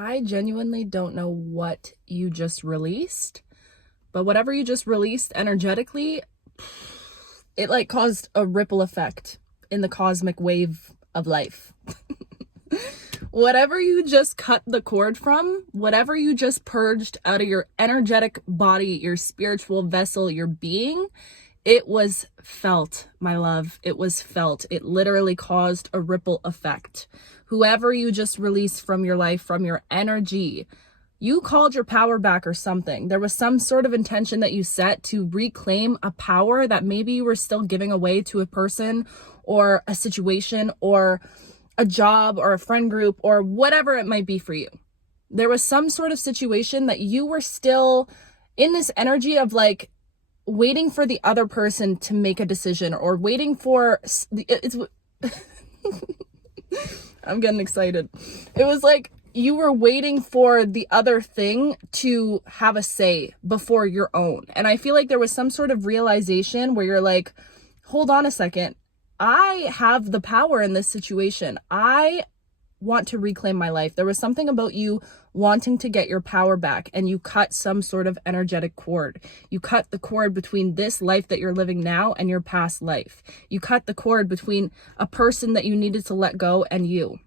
I genuinely don't know what you just released, but whatever you just released energetically, it like caused a ripple effect in the cosmic wave of life. Whatever you just cut the cord from, whatever you just purged out of your energetic body, your spiritual vessel, your being, it was felt, my love. It was felt. It literally caused a ripple effect. Whoever you just released from your life, from your energy, you called your power back or something. There was some sort of intention that you set to reclaim a power that maybe you were still giving away to a person or a situation or a job or a friend group or whatever it might be for you. There was some sort of situation that you were still in this energy of like waiting for the other person to make a decision or waiting for it's I'm getting excited. It was like you were waiting for the other thing to have a say before your own. And I feel like there was some sort of realization where you're like, hold on a second. I have the power in this situation. I want to reclaim my life. There was something about you wanting to get your power back, and you cut some sort of energetic cord. You cut the cord between this life that you're living now and your past life. You cut the cord between a person that you needed to let go and you.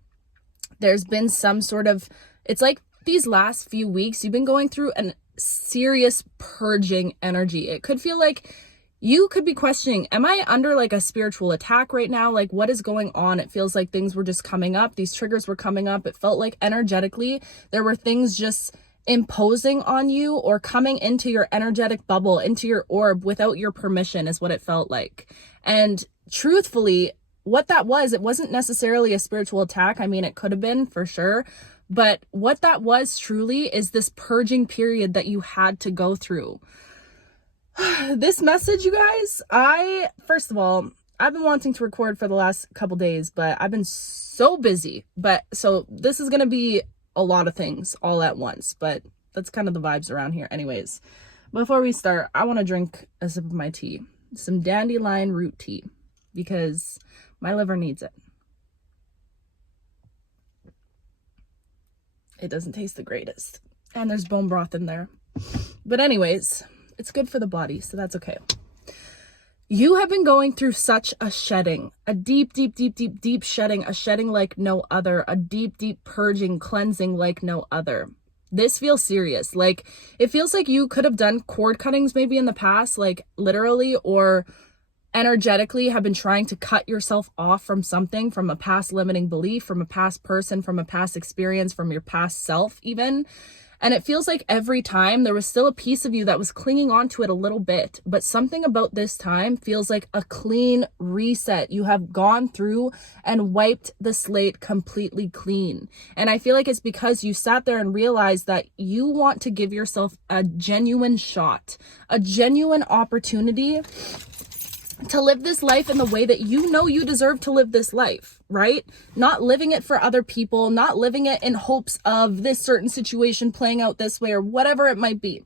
There's been some sort of, it's like these last few weeks, you've been going through a serious purging energy. It could feel like you could be questioning, am I under like a spiritual attack right now? Like, what is going on? It feels like things were just coming up. These triggers were coming up. It felt like energetically there were things just imposing on you or coming into your energetic bubble, into your orb without your permission is what it felt like. And truthfully, what that was, it wasn't necessarily a spiritual attack. I mean, it could have been for sure. But what that was truly is this purging period that you had to go through. This message, you guys, first of all, I've been wanting to record for the last couple days, but I've been so busy. So this is going to be a lot of things all at once, but that's kind of the vibes around here. Anyways, before we start, I want to drink a sip of my tea, some dandelion root tea, because my liver needs it. It doesn't taste the greatest, and there's bone broth in there. But anyways, it's good for the body, so that's okay. You have been going through such a shedding, a deep shedding, a shedding like no other, a deep purging, cleansing like no other. This feels serious. Like, it feels like you could have done cord cuttings maybe in the past, like literally or energetically have been trying to cut yourself off from something, from a past limiting belief, from a past person, from a past experience, from your past self even. And it feels like every time there was still a piece of you that was clinging on to it a little bit. But something about this time feels like a clean reset. You have gone through and wiped the slate completely clean. And I feel like it's because you sat there and realized that you want to give yourself a genuine shot, a genuine opportunity to live this life in the way that you know you deserve to live this life, right? Not living it for other people, not living it in hopes of this certain situation playing out this way or whatever it might be.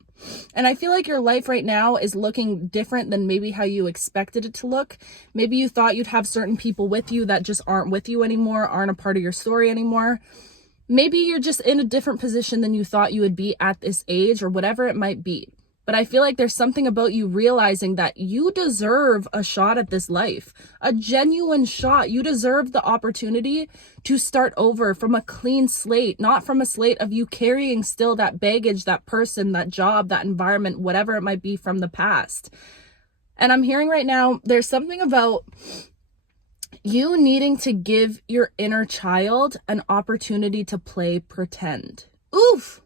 And I feel like your life right now is looking different than maybe how you expected it to look. Maybe you thought you'd have certain people with you that just aren't with you anymore, aren't a part of your story anymore. Maybe you're just in a different position than you thought you would be at this age or whatever it might be. But I feel like there's something about you realizing that you deserve a shot at this life, a genuine shot. You deserve the opportunity to start over from a clean slate, not from a slate of you carrying still that baggage, that person, that job, that environment, whatever it might be from the past. And I'm hearing right now, there's something about you needing to give your inner child an opportunity to play pretend. Oof.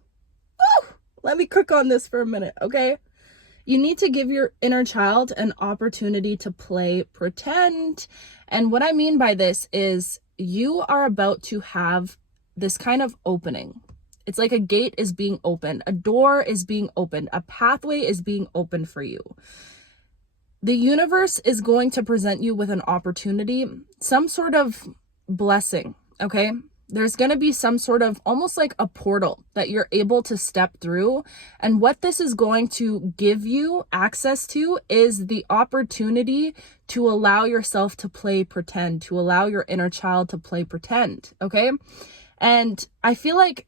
Let me cook on this for a minute, okay? You need to give your inner child an opportunity to play pretend. And what I mean by this is you are about to have this kind of opening. It's like a gate is being opened, a door is being opened, a pathway is being opened for you. The universe is going to present you with an opportunity, some sort of blessing, okay? There's going to be some sort of almost like a portal that you're able to step through. And what this is going to give you access to is the opportunity to allow yourself to play pretend, to allow your inner child to play pretend. Okay. And I feel like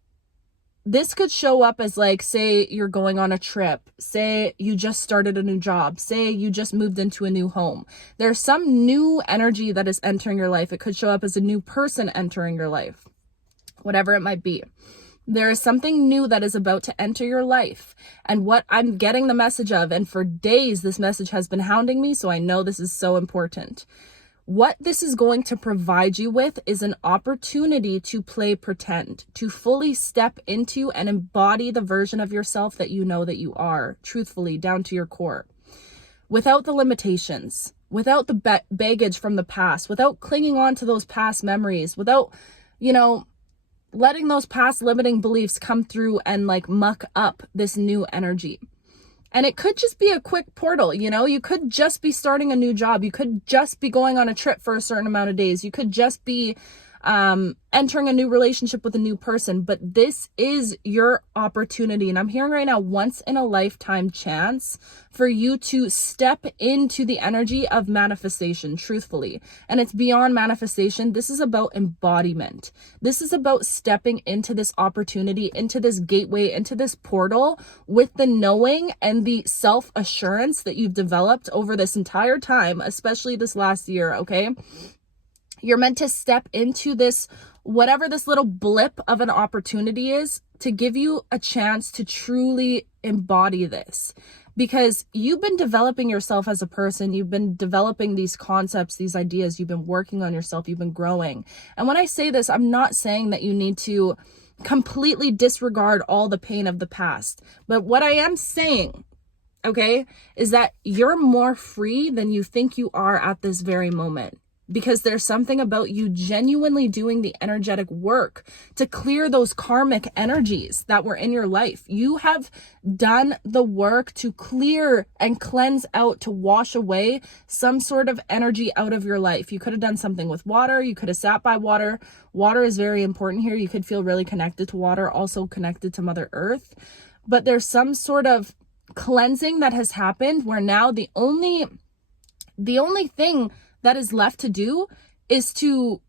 this could show up as like, say you're going on a trip, say you just started a new job, say you just moved into a new home. There's some new energy that is entering your life. It could show up as a new person entering your life, whatever it might be. There is something new that is about to enter your life. And what I'm getting the message of, and for days this message has been hounding me, so I know this is so important. What this is going to provide you with is an opportunity to play pretend, to fully step into and embody the version of yourself that you know that you are, truthfully, down to your core, without the limitations, without the baggage from the past, without clinging on to those past memories, without, letting those past limiting beliefs come through and like muck up this new energy. And it could just be a quick portal, you could just be starting a new job. You could just be going on a trip for a certain amount of days. You could just be entering a new relationship with a new person. But this is your opportunity. And I'm hearing right now, once in a lifetime chance for you to step into the energy of manifestation, truthfully. And it's beyond manifestation. This is about embodiment. This is about stepping into this opportunity, into this gateway, into this portal with the knowing and the self-assurance that you've developed over this entire time, especially this last year, okay? You're meant to step into this, whatever this little blip of an opportunity is, to give you a chance to truly embody this. Because you've been developing yourself as a person. You've been developing these concepts, these ideas. You've been working on yourself. You've been growing. And when I say this, I'm not saying that you need to completely disregard all the pain of the past. But what I am saying, okay, is that you're more free than you think you are at this very moment. Because there's something about you genuinely doing the energetic work to clear those karmic energies that were in your life. You have done the work to clear and cleanse out, to wash away some sort of energy out of your life. You could have done something with water. You could have sat by water. Water is very important here. You could feel really connected to water, also connected to Mother Earth. But there's some sort of cleansing that has happened where now the only thing that is left to do is to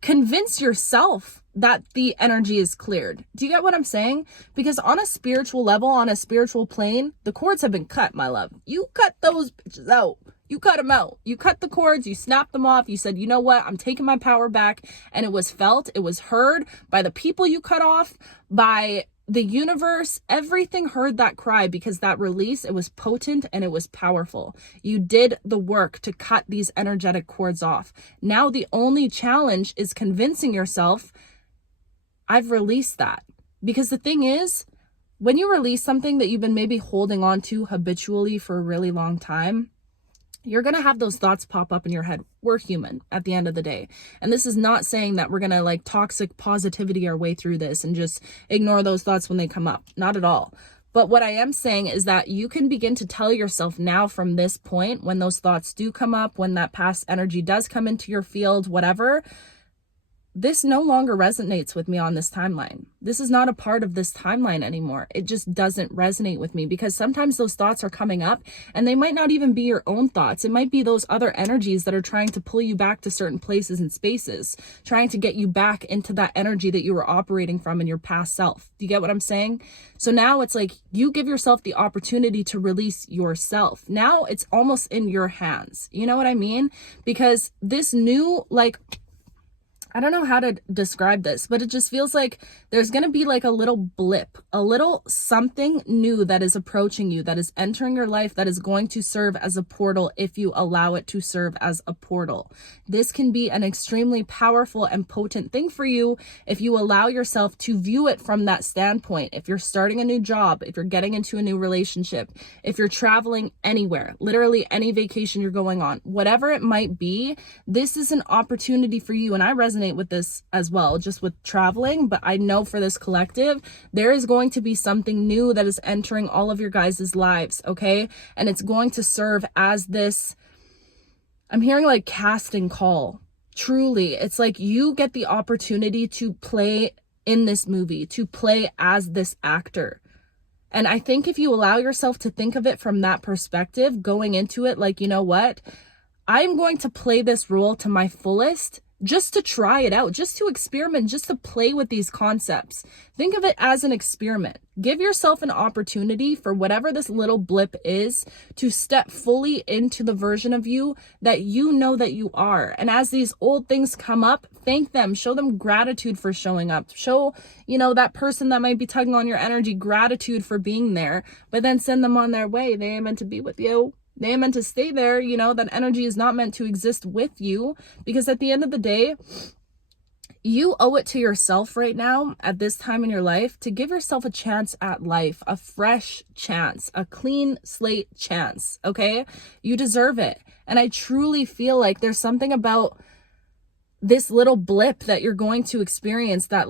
convince yourself that the energy is cleared. Do you get what I'm saying? Because on a spiritual level, on a spiritual plane, the cords have been cut, my love. You cut those bitches out. You cut them out. You cut the cords, you snapped them off. You said, you know what? I'm taking my power back. And it was felt, it was heard by the people you cut off, by the universe. Everything heard that cry, because that release, it was potent and it was powerful. You did the work to cut these energetic cords off. Now the only challenge is convincing yourself, I've released that. Because the thing is, when you release something that you've been maybe holding on to habitually for a really long time, you're going to have those thoughts pop up in your head. We're human at the end of the day. And this is not saying that we're going to like toxic positivity our way through this and just ignore those thoughts when they come up. Not at all. But what I am saying is that you can begin to tell yourself now from this point, when those thoughts do come up, when that past energy does come into your field, whatever, this no longer resonates with me on this timeline. This is not a part of this timeline anymore. It just doesn't resonate with me, because sometimes those thoughts are coming up and they might not even be your own thoughts. It might be those other energies that are trying to pull you back to certain places and spaces, trying to get you back into that energy that you were operating from in your past self. Do you get what I'm saying? So now it's like you give yourself the opportunity to release yourself. Now it's almost in your hands. You know what I mean? Because this new, I don't know how to describe this, but it just feels like there's going to be like a little blip, a little something new that is approaching you, that is entering your life, that is going to serve as a portal if you allow it to serve as a portal. This can be an extremely powerful and potent thing for you if you allow yourself to view it from that standpoint. If you're starting a new job, if you're getting into a new relationship, if you're traveling anywhere, literally any vacation you're going on, whatever it might be, this is an opportunity for you. And I resonate with this as well, just with traveling, but I know for this collective, there is going to be something new that is entering all of your guys' lives, okay? And it's going to serve as this, I'm hearing like casting call. Truly, it's like you get the opportunity to play in this movie, to play as this actor. And I think if you allow yourself to think of it from that perspective, going into it like, you know what? I'm going to play this role to my fullest, just to try it out, just to experiment, just to play with these concepts. Think of it as an experiment. Give yourself an opportunity for whatever this little blip is to step fully into the version of you that you know that you are. And as these old things come up, thank them, show them gratitude for showing up. Show, that person that might be tugging on your energy gratitude for being there, but then send them on their way. They ain't meant to be with you. They ain't meant to stay there. That energy is not meant to exist with you, because at the end of the day, you owe it to yourself right now at this time in your life to give yourself a chance at life, a fresh chance, a clean slate chance. Okay. You deserve it. And I truly feel like there's something about this little blip that you're going to experience that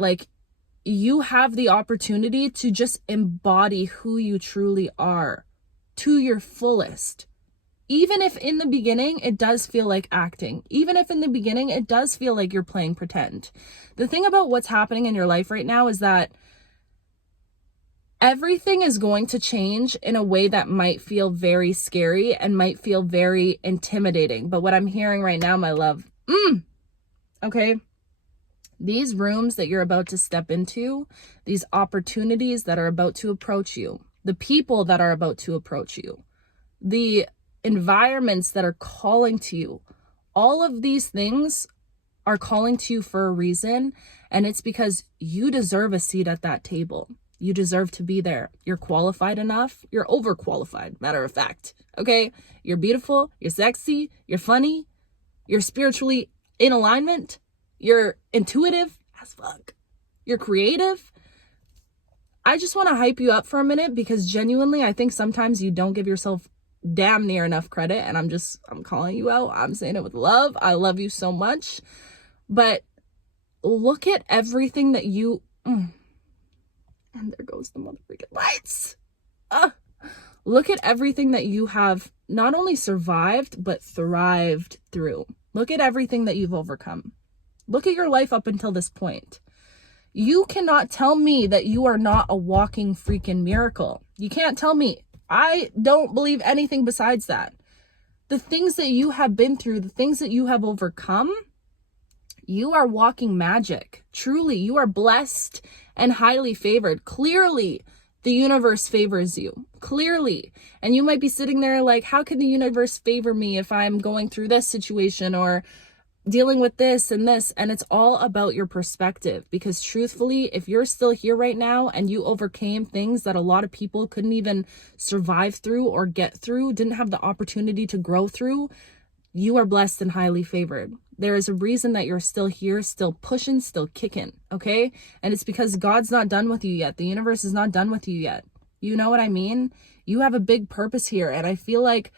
you have the opportunity to just embody who you truly are to your fullest. Even if in the beginning it does feel like acting, even if in the beginning it does feel like you're playing pretend. The thing about what's happening in your life right now is that everything is going to change in a way that might feel very scary and might feel very intimidating. But what I'm hearing right now, my love, okay, these rooms that you're about to step into, these opportunities that are about to approach you, the people that are about to approach you, the environments that are calling to you, all of these things are calling to you for a reason. And it's because you deserve a seat at that table. You deserve to be there. You're qualified enough. You're overqualified, matter of fact. Okay. You're beautiful. You're sexy. You're funny. You're spiritually in alignment. You're intuitive as fuck. You're creative. I just want to hype you up for a minute, because genuinely, I think sometimes you don't give yourself damn near enough credit. And I'm calling you out. I'm saying it with love. I love you so much. But look at everything that you, and there goes the motherfucking lights. Look at everything that you have not only survived, but thrived through. Look at everything that you've overcome. Look at your life up until this point. You cannot tell me that you are not a walking freaking miracle. You can't tell me. I don't believe anything besides that. The things that you have been through, the things that you have overcome, you are walking magic. Truly, you are blessed and highly favored. Clearly, the universe favors you. Clearly. And you might be sitting there like, how can the universe favor me if I'm going through this situation or dealing with this and this? And it's all about your perspective, because truthfully, if you're still here right now and you overcame things that a lot of people couldn't even survive through or get through, didn't have the opportunity to grow through, you are blessed and highly favored. There is a reason that you're still here, still pushing, still kicking, okay? And it's because God's not done with you yet. The universe is not done with you yet. You know what I mean? You have a big purpose here. And I feel like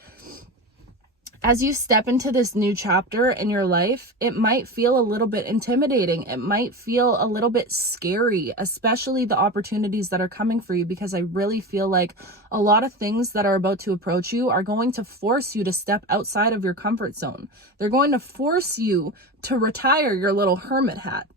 as you step into this new chapter in your life, it might feel a little bit intimidating. It might feel a little bit scary, especially the opportunities that are coming for you, because I really feel like a lot of things that are about to approach you are going to force you to step outside of your comfort zone. They're going to force you to retire your little hermit hat.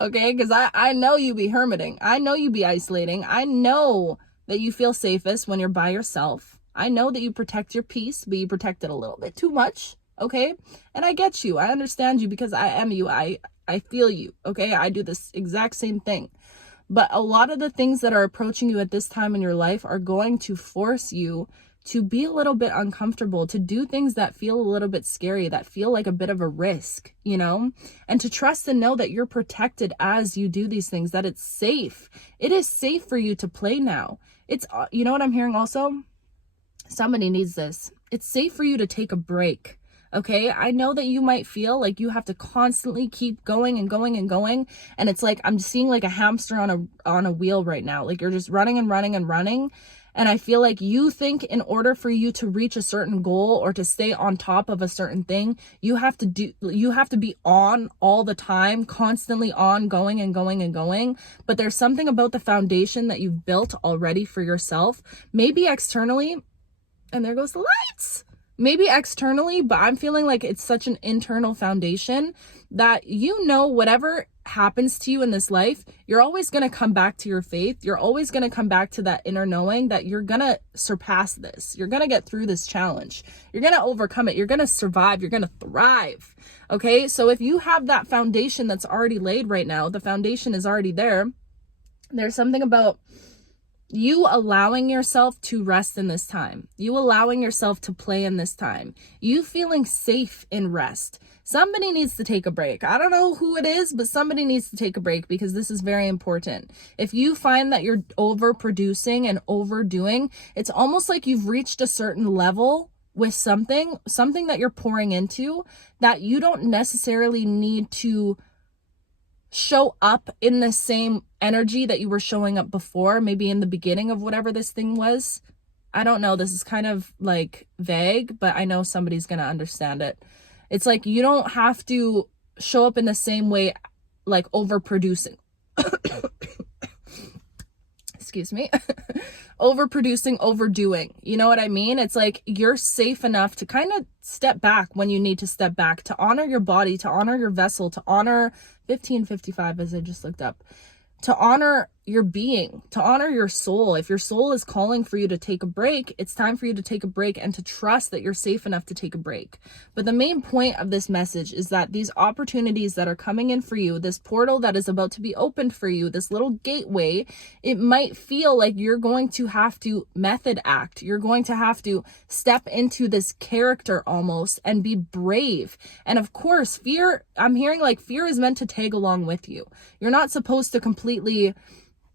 Okay, because I know you be hermiting. I know you be isolating. I know that you feel safest when you're by yourself. I know that you protect your peace, but you protect it a little bit too much, okay? And I get you. I understand you, because I am you. I feel you, okay? I do this exact same thing. But a lot of the things that are approaching you at this time in your life are going to force you to be a little bit uncomfortable, to do things that feel a little bit scary, that feel like a bit of a risk, and to trust and know that you're protected as you do these things, that it's safe. It is safe for you to play now. It's, you know what I'm hearing also? Somebody needs this. It's safe for you to take a break. Okay. I know that you might feel like you have to constantly keep going and going and going. And it's like, I'm seeing like a hamster on a wheel right now. Like you're just running and running and running. And I feel like you think in order for you to reach a certain goal or to stay on top of a certain thing, you have to be on all the time, constantly on, going and going and going. But there's something about the foundation that you've built already for yourself, maybe externally. And there goes the lights. Maybe externally, but I'm feeling like it's such an internal foundation that whatever happens to you in this life, you're always going to come back to your faith. You're always going to come back to that inner knowing that you're going to surpass this. You're going to get through this challenge. You're going to overcome it. You're going to survive. You're going to thrive. Okay? So if you have that foundation that's already laid right now, the foundation is already there. There's something about you allowing yourself to rest in this time. You allowing yourself to play in this time. You feeling safe in rest. Somebody needs to take a break. I don't know who it is, but somebody needs to take a break because this is very important. If you find that you're overproducing and overdoing, it's almost like you've reached a certain level with something that you're pouring into that you don't necessarily need to show up in the same energy that you were showing up before, maybe in the beginning of whatever this thing was. I don't know. This is kind of like vague, but I know somebody's going to understand it. It's like you don't have to show up in the same way, like overproducing. Excuse me. Overproducing, overdoing. You know what I mean? It's like you're safe enough to kind of step back when you need to step back, to honor your body, to honor your vessel, to honor 1555 as I just looked up, to honor your being, to honor your soul. If your soul is calling for you to take a break, it's time for you to take a break and to trust that you're safe enough to take a break. But the main point of this message is that these opportunities that are coming in for you, this portal that is about to be opened for you, this little gateway, it might feel like you're going to have to method act. You're going to have to step into this character almost and be brave. And of course, fear, I'm hearing like fear is meant to tag along with you. You're not supposed to completely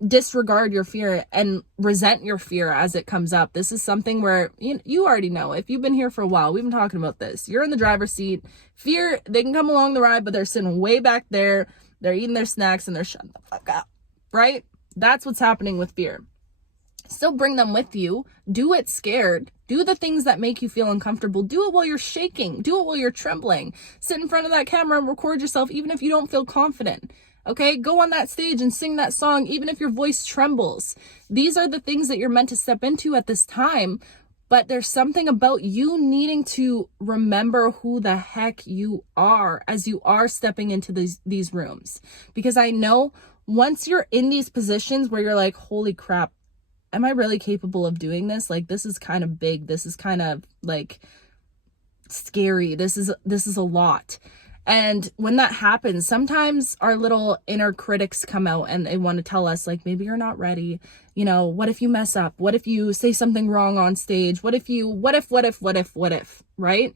disregard your fear and resent your fear as it comes up. This is something where you already know. If you've been here for a while, we've been talking about this. You're in the driver's seat. Fear, they can come along the ride, but they're sitting way back there. They're eating their snacks and they're shutting the fuck up, right? That's what's happening with fear. Still bring them with you. Do it scared. Do the things that make you feel uncomfortable. Do it while you're shaking. Do it while you're trembling. Sit in front of that camera and record yourself even if you don't feel confident. Okay, go on that stage and sing that song even if your voice trembles. These are the things that you're meant to step into at this time, but there's something about you needing to remember who the heck you are as you are stepping into these rooms. Because I know once you're in these positions where you're like, holy crap, am I really capable of doing this? Like, this is kind of big. This is kind of like scary. This is a lot. And when that happens, sometimes our little inner critics come out and they want to tell us, like, maybe you're not ready. You know, what if you mess up? What if you say something wrong on stage? What if, right?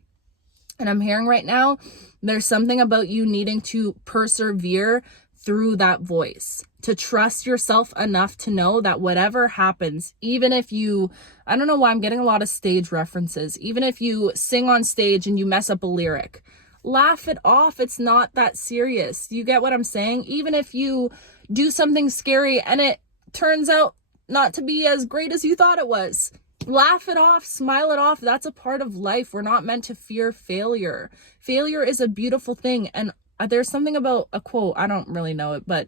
And I'm hearing right now, there's something about you needing to persevere through that voice, to trust yourself enough to know that whatever happens, even if you, I don't know why I'm getting a lot of stage references, even if you sing on stage and you mess up a lyric, laugh it off. It's not that serious. You get what I'm saying? Even if you do something scary and it turns out not to be as great as you thought it was, laugh it off, smile it off. That's a part of life. We're not meant to fear failure. Failure is a beautiful thing. And there's something about a quote, I don't really know it, but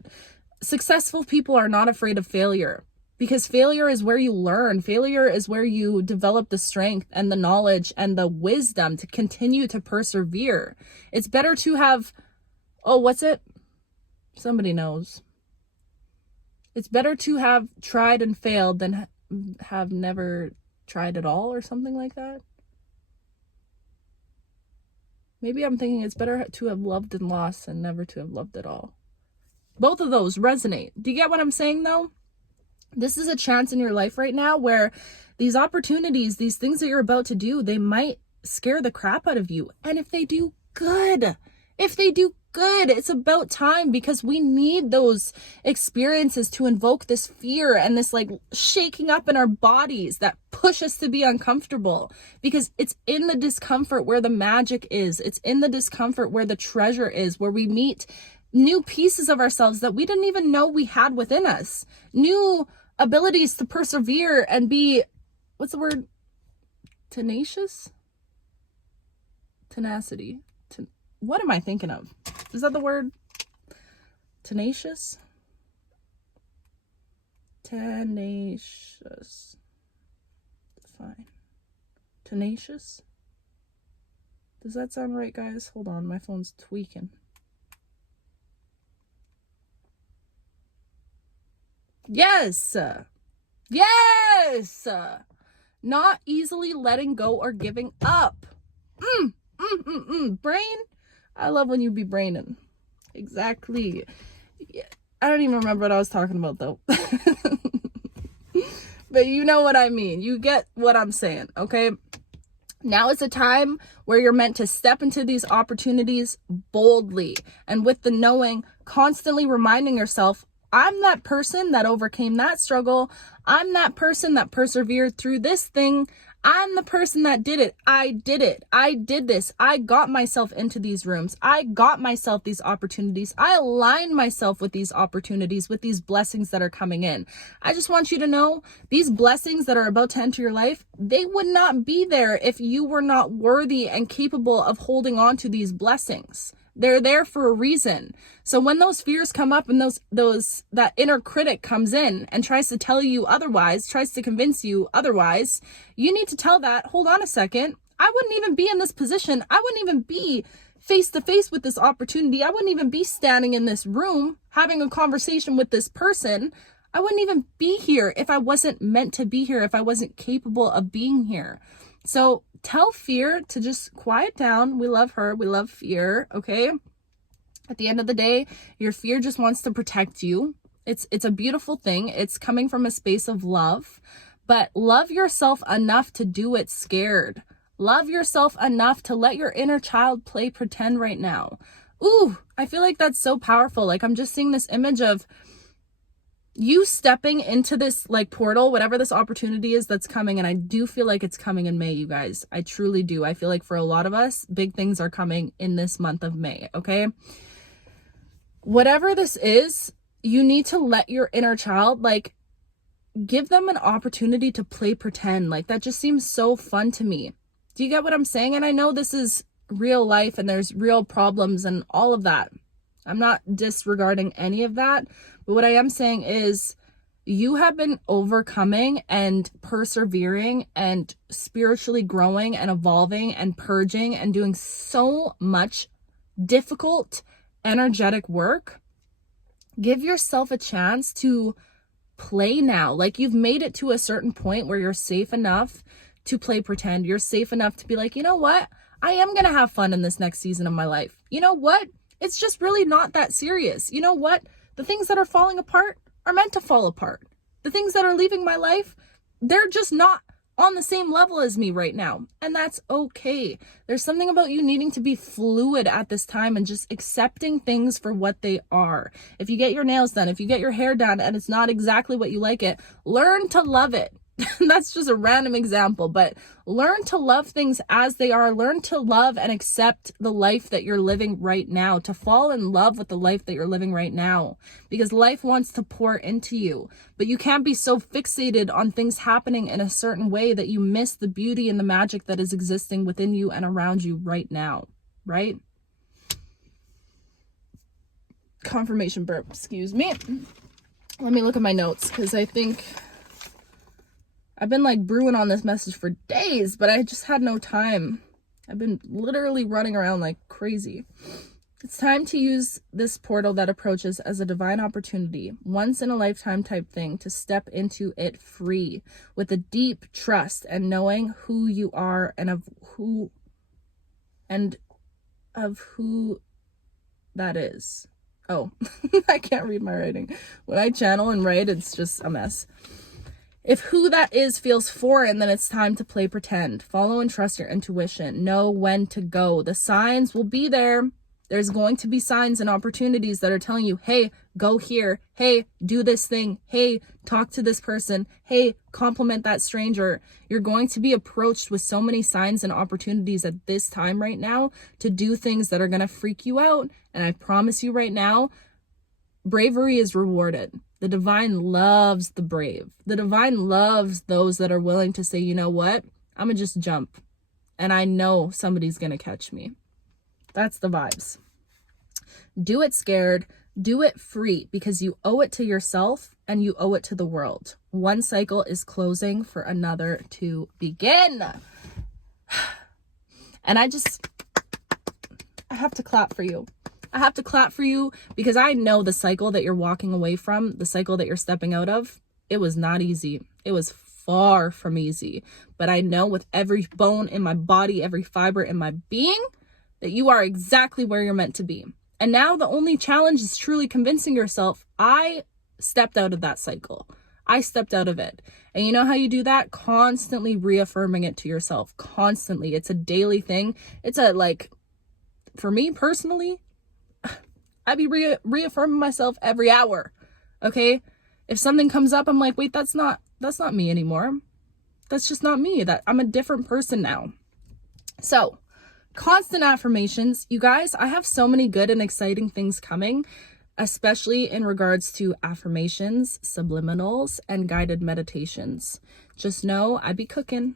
successful people are not afraid of failure. Because failure is where you learn. Failure is where you develop the strength and the knowledge and the wisdom to continue to persevere. It's better to have, somebody knows. It's better to have tried and failed than have never tried at all, or something like that. Maybe I'm thinking it's better to have loved and lost than never to have loved at all. Both of those resonate. Do you get what I'm saying though? This is a chance in your life right now where these opportunities, these things that you're about to do, they might scare the crap out of you. And if they do, good. It's about time, because we need those experiences to invoke this fear and this like shaking up in our bodies that push us to be uncomfortable, because it's in the discomfort where the magic is. It's in the discomfort where the treasure is, where we meet new pieces of ourselves that we didn't even know we had within us, new abilities to persevere and be, what's the word? Tenacious? Tenacity. What am I thinking of? Is that the word? Tenacious? Tenacious. Fine. Tenacious? Does that sound right, guys? Hold on, my phone's tweaking. Yes. Yes. Not easily letting go or giving up. Brain. I love when you be braining. Exactly. Yeah. I don't even remember what I was talking about though. But you know what I mean. You get what I'm saying, okay? Now is a time where you're meant to step into these opportunities boldly and with the knowing, constantly reminding yourself, I'm that person that overcame that struggle. I'm that person that persevered through this thing. I'm the person that did it. I did it. I did this. I got myself into these rooms. I got myself these opportunities. I aligned myself with these opportunities, with these blessings that are coming in. I just want you to know these blessings that are about to enter your life, they would not be there if you were not worthy and capable of holding on to these blessings. They're there for a reason. So when those fears come up and that inner critic comes in and tries to tell you otherwise, tries to convince you otherwise, you need to tell that, hold on a second, I wouldn't even be in this position. I wouldn't even be face to face with this opportunity. I wouldn't even be standing in this room having a conversation with this person. I wouldn't even be here if I wasn't meant to be here, if I wasn't capable of being here. So tell fear to just quiet down. We love her. We love fear. Okay. At the end of the day, your fear just wants to protect you. It's a beautiful thing. It's coming from a space of love, but love yourself enough to do it scared. Love yourself enough to let your inner child play pretend right now. Ooh, I feel like that's so powerful. Like I'm just seeing this image of you stepping into this like portal, whatever this opportunity is that's coming. And I do feel like it's coming in May, you guys. I truly do. I feel like for a lot of us, big things are coming in this month of May. Okay. Whatever this is, you need to let your inner child, like, give them an opportunity to play pretend. Like that just seems so fun to me. Do you get what I'm saying? And I know this is real life and there's real problems and all of that. I'm not disregarding any of that. But what I am saying is you have been overcoming and persevering and spiritually growing and evolving and purging and doing so much difficult, energetic work. Give yourself a chance to play now. Like you've made it to a certain point where you're safe enough to play pretend. You're safe enough to be like, you know what? I am going to have fun in this next season of my life. You know what? It's just really not that serious. You know what? The things that are falling apart are meant to fall apart. The things that are leaving my life, they're just not on the same level as me right now. And that's okay. There's something about you needing to be fluid at this time and just accepting things for what they are. If you get your nails done, if you get your hair done and it's not exactly what you like it, learn to love it. That's just a random example, but learn to love things as they are. Learn to love and accept the life that you're living right now, to fall in love with the life that you're living right now, because life wants to pour into you, but you can't be so fixated on things happening in a certain way that you miss the beauty and the magic that is existing within you and around you right now, right? Confirmation burp, excuse me. Let me look at my notes because I think I've been like brewing on this message for days, but I just had no time. I've been literally running around like crazy. It's time to use this portal that approaches as a divine opportunity, once in a lifetime type thing, to step into it free with a deep trust and knowing who you are and of who that is. Oh, I can't read my writing. When I channel and write, it's just a mess. If who that is feels foreign, then it's time to play pretend. Follow and trust your intuition. Know when to go. The signs will be there. There's going to be signs and opportunities that are telling you, hey, go here. Hey, do this thing. Hey, talk to this person. Hey, compliment that stranger. You're going to be approached with so many signs and opportunities at this time right now to do things that are going to freak you out. And I promise you right now, bravery is rewarded. The divine loves the brave. The divine loves those that are willing to say, you know what? I'm going to just jump. And I know somebody's going to catch me. That's the vibes. Do it scared. Do it free, because you owe it to yourself and you owe it to the world. One cycle is closing for another to begin. And I have to clap for you. I have to clap for you because I know the cycle that you're walking away from, the cycle that you're stepping out of, it was not easy. It was far from easy. But I know with every bone in my body, every fiber in my being, that you are exactly where you're meant to be. And now the only challenge is truly convincing yourself, I stepped out of that cycle. I stepped out of it. And you know how you do that? Constantly reaffirming it to yourself. Constantly. It's a daily thing. It's a, like, for me personally, I'd be reaffirming myself every hour. Okay? If something comes up, I'm like, wait, that's not me anymore. That's just not me. That I'm a different person now. So, constant affirmations. You guys, I have so many good and exciting things coming, especially in regards to affirmations, subliminals, and guided meditations. Just know I be cooking,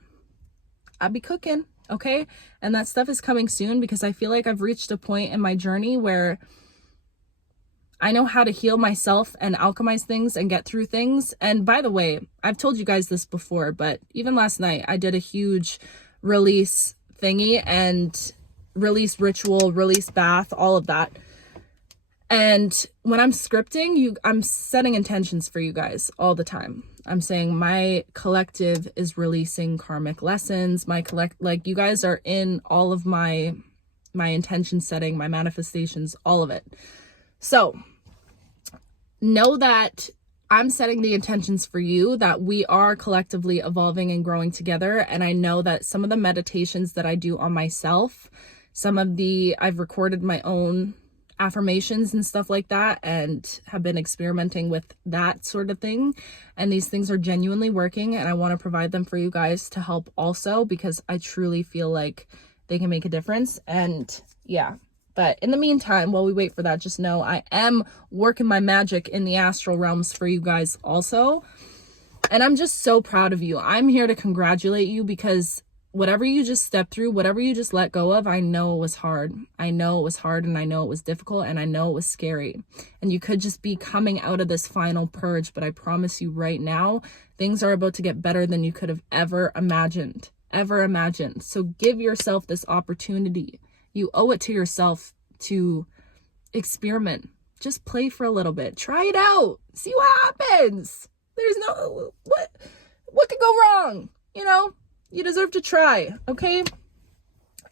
okay? And that stuff is coming soon because I feel like I've reached a point in my journey where I know how to heal myself and alchemize things and get through things. And by the way, I've told you guys this before, but even last night I did a huge release thingy and release ritual, release bath, all of that. And when I'm scripting, I'm setting intentions for you guys all the time. I'm saying my collective is releasing karmic lessons. Like you guys are in all of my intention setting, my manifestations, all of it. So know that I'm setting the intentions for you, that we are collectively evolving and growing together. And I know that some of the meditations that I do on myself, I've recorded my own affirmations and stuff like that and have been experimenting with that sort of thing. And these things are genuinely working. And I want to provide them for you guys to help also, because I truly feel like they can make a difference. And yeah. But in the meantime, while we wait for that, just know I am working my magic in the astral realms for you guys also. And I'm just so proud of you. I'm here to congratulate you because whatever you just stepped through, whatever you just let go of, I know it was hard. I know it was hard and I know it was difficult and I know it was scary. And you could just be coming out of this final purge. But I promise you right now, things are about to get better than you could have ever imagined. So give yourself this opportunity. You owe it to yourself to experiment. Just play for a little bit. Try it out. See what happens. There's no... What could go wrong? You know? You deserve to try. Okay?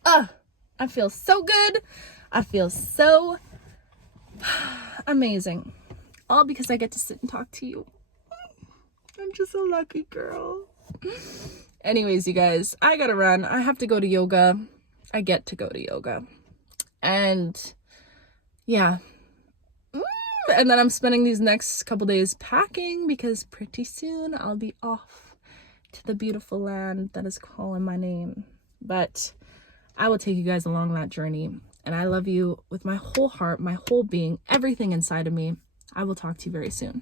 I feel so good. I feel so amazing. All because I get to sit and talk to you. I'm just a lucky girl. Anyways, you guys, I gotta run. I have to go to yoga. I get to go to yoga. And yeah. And then I'm spending these next couple days packing because pretty soon I'll be off to the beautiful land that is calling my name. But I will take you guys along that journey. And I love you with my whole heart, my whole being, everything inside of me. I will talk to you very soon.